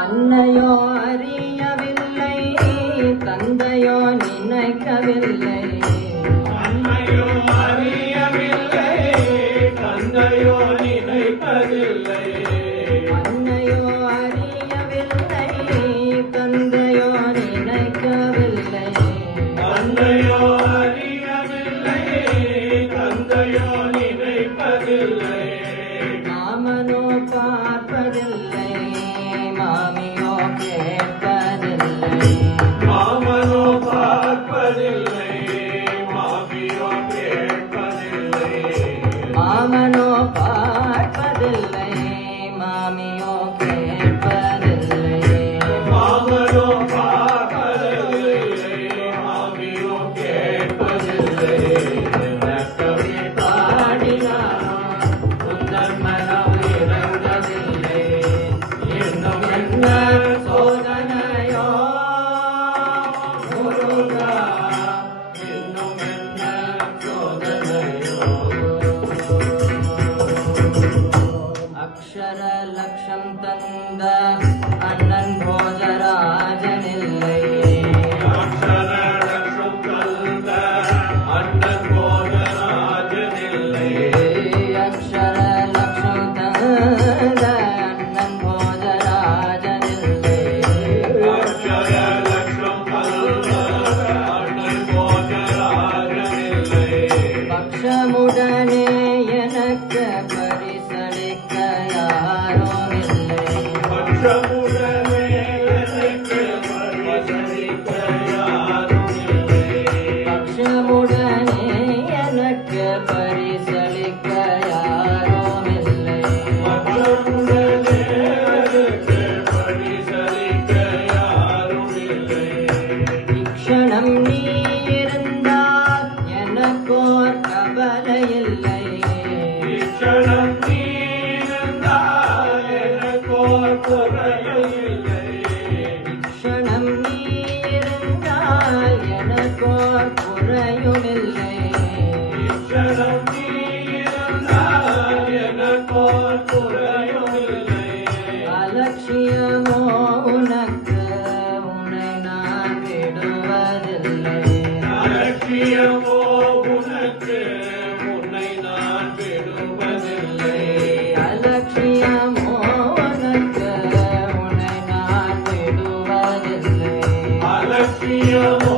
அன்னையோ அறியவில்லை, தந்தையோ நினைக்கவில்லை. அன்னையோ அறியவில்லை, தந்தையோ நினைப்பதில்லை. அன்னையோ அறியவில்லை, தந்தையோ நினைக்கவில்லை. அன்னையோ அறியவில்லை, தந்தையோ நினைப்பதில்லை. மாமனோ பார்ப்பதில்லை, மாமியோ கேட்பதில்லை. மாமனோ பார்ப்பதில்லை, மாமியோ கேட்பதில்லை. மாமனோ பார்ப்பதில்லை, மாமியோ கேட்பதில்லை. மாமனோ பார்ப்பதில்லை, மாமியோ கேட்பதில்லை. கவி பாடினார் உந்தன் மனம் இறங்கவில்லை. இன்னும் என்ன சோதனையோ முருகா, இன்னும் என்ன சோதனையோ. அக்ஷர லட்சம் தந்த அண்ணன் போஜராஜனில்லை. அக்ஷர லட்சம் தந்த அண்ணன் போஜராஜனில்லை. அக்ஷர லட்சம் தந்த அண்ணன் போஜராஜனில்லை. அக்ஷர லட்சம் தந்த அண்ணன் போஜராஜனில்லை. பக்ஷமுடனே எனக்கு பரிசளிக்க யாரும் இல்லை. பட்சமுடனே எனக்கு பரிசளிக்க யாரும் இல்லை. பக்ஷமுடனே எனக்கு பரிசளிக்க யாரும் இல்லை. பட்சமுடனே எனக்கு பரிசளிக்க யாரும் இல்லை. இக்ஷணம் நீ இருந்தால் எனக்கோர் கவலை இல்லை. இச்சனம் நீ இருந்தால் எனக்கோர் குறையில்லை. இக்ஷணம் நீ இருந்தால் எனக்கோர் குறையுமில்லை. இச்சனம் நீ இருந்தால் எனக்கோர் குறையுமில்லை. அலட்சியமோ உனக்கு, உன்னை நான் விடுவதில்லை. அலட்சியமோ உனக்கு, உன்னை நான் விடுவதில்லை. அலட்சியமோ உனக்கு, உன்னை நான் விடுவதில்லை. அலட்சியமோ